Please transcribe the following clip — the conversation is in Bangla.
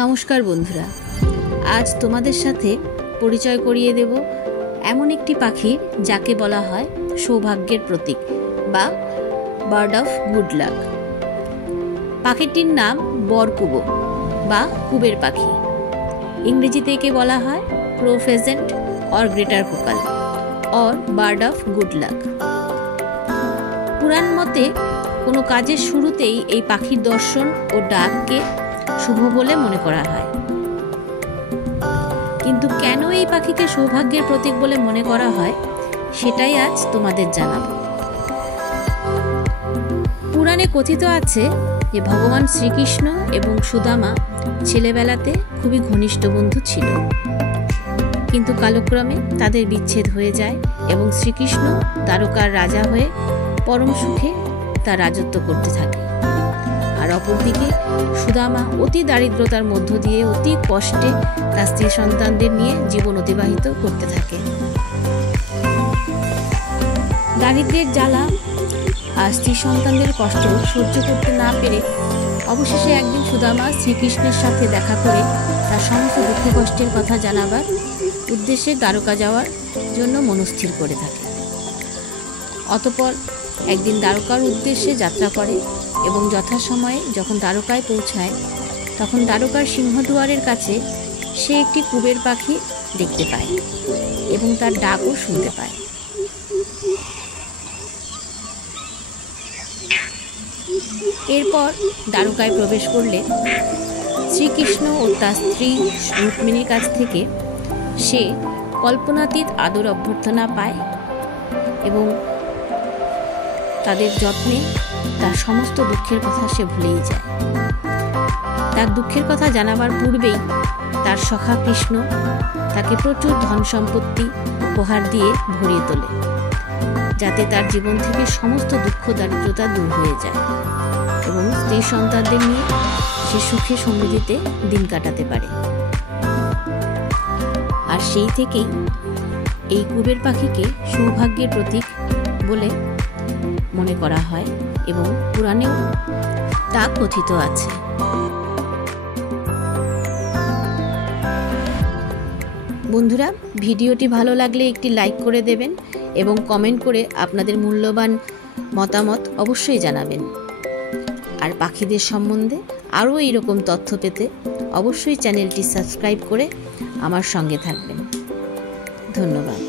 নমস্কার বন্ধুরা, আজ তোমাদের সাথে পরিচয় করিয়ে দেব এমন একটি পাখির যাকে বলা হয় সৌভাগ্যের প্রতীক বা বার্ড অফ গুড লাক। পাখিটির নাম বরকুবো বা কুবের পাখি। ইংরেজিতে একে বলা হয় crow pheasant or greater coucal or bird of good luck. পুরাণ মতে কোনো কাজের শুরুতেই এই পাখির দর্শন ও ডাককে শুভ বলে মনে করা হয়। কিন্তু কেন এই পাখিকে সৌভাগ্যের প্রতীক বলে মনে করা হয় সেটাই আজ তোমাদের জানাবো। পুরাণে কথিত আছে যে ভগবান শ্রীকৃষ্ণ এবং সুদামা ছেলেবেলাতে খুবই ঘনিষ্ঠ বন্ধু ছিল, কিন্তু কালক্রমে তাদের বিচ্ছেদ হয়ে যায় এবং শ্রীকৃষ্ণ দ্বারকার রাজা হয়ে পরম সুখে তার রাজত্ব করতে থাকে। আর অপরদিকে সুদামা অতি দারিদ্রতার মধ্য দিয়ে অতি কষ্টে তার স্ত্রী সন্তানদের নিয়ে জীবন অতিবাহিত করতে থাকে। দারিদ্র্যের জ্বালা আর স্ত্রী সন্তানদের কষ্ট সহ্য করতে না পেরে অবশেষে একদিন সুদামা শ্রীকৃষ্ণের সাথে দেখা করে তার সমস্ত দুঃখ কষ্টের কথা জানাবার উদ্দেশ্যে দ্বারকা যাওয়ার জন্য মনস্থির করে থাকে। অতঃপর একদিন দ্বারকার উদ্দেশ্যে যাত্রা করে এবং যথাসময়ে যখন দ্বারকায় পৌঁছায় তখন দ্বারকার সিংহদুয়ারের কাছে সে একটি কুবের পাখি দেখতে পায় এবং তার ডাকও শুনতে পায়। এরপর দ্বারকায় প্রবেশ করলে শ্রীকৃষ্ণ ও তার স্ত্রী রুক্মিণীর কাছ থেকে সে কল্পনাতীত আদর অভ্যর্থনা পায় এবং তাদের যত্নে তার সমস্ত দুঃখের কথা সে ভুলেই যায়। তার দুঃখের কথা জানাবার পূর্বেই তার সখা কৃষ্ণ তাকে প্রচুর ধন সম্পত্তি উপহার দিয়ে ভরিয়ে তোলে, যাতে তার জীবন থেকে সমস্ত দুঃখ দারিদ্রতা দূর হয়ে যায় এবং স্ত্রী সন্তানদের নিয়ে সে সুখে সমৃদ্ধিতে দিন কাটাতে পারে। আর সেই থেকেই এই কুবের পাখিকে সৌভাগ্যের প্রতীক বলে মনে করা হয় এবং পুরাণেও তা কথিত আছে। বন্ধুরা, ভিডিওটি ভালো লাগলে একটি লাইক করে দেবেন এবং কমেন্ট করে আপনাদের মূল্যবান মতামত অবশ্যই জানাবেন। আর পাখিদের সম্বন্ধে আরও এইরকম তথ্য পেতে অবশ্যই চ্যানেলটি সাবস্ক্রাইব করে আমার সঙ্গে থাকবেন। ধন্যবাদ।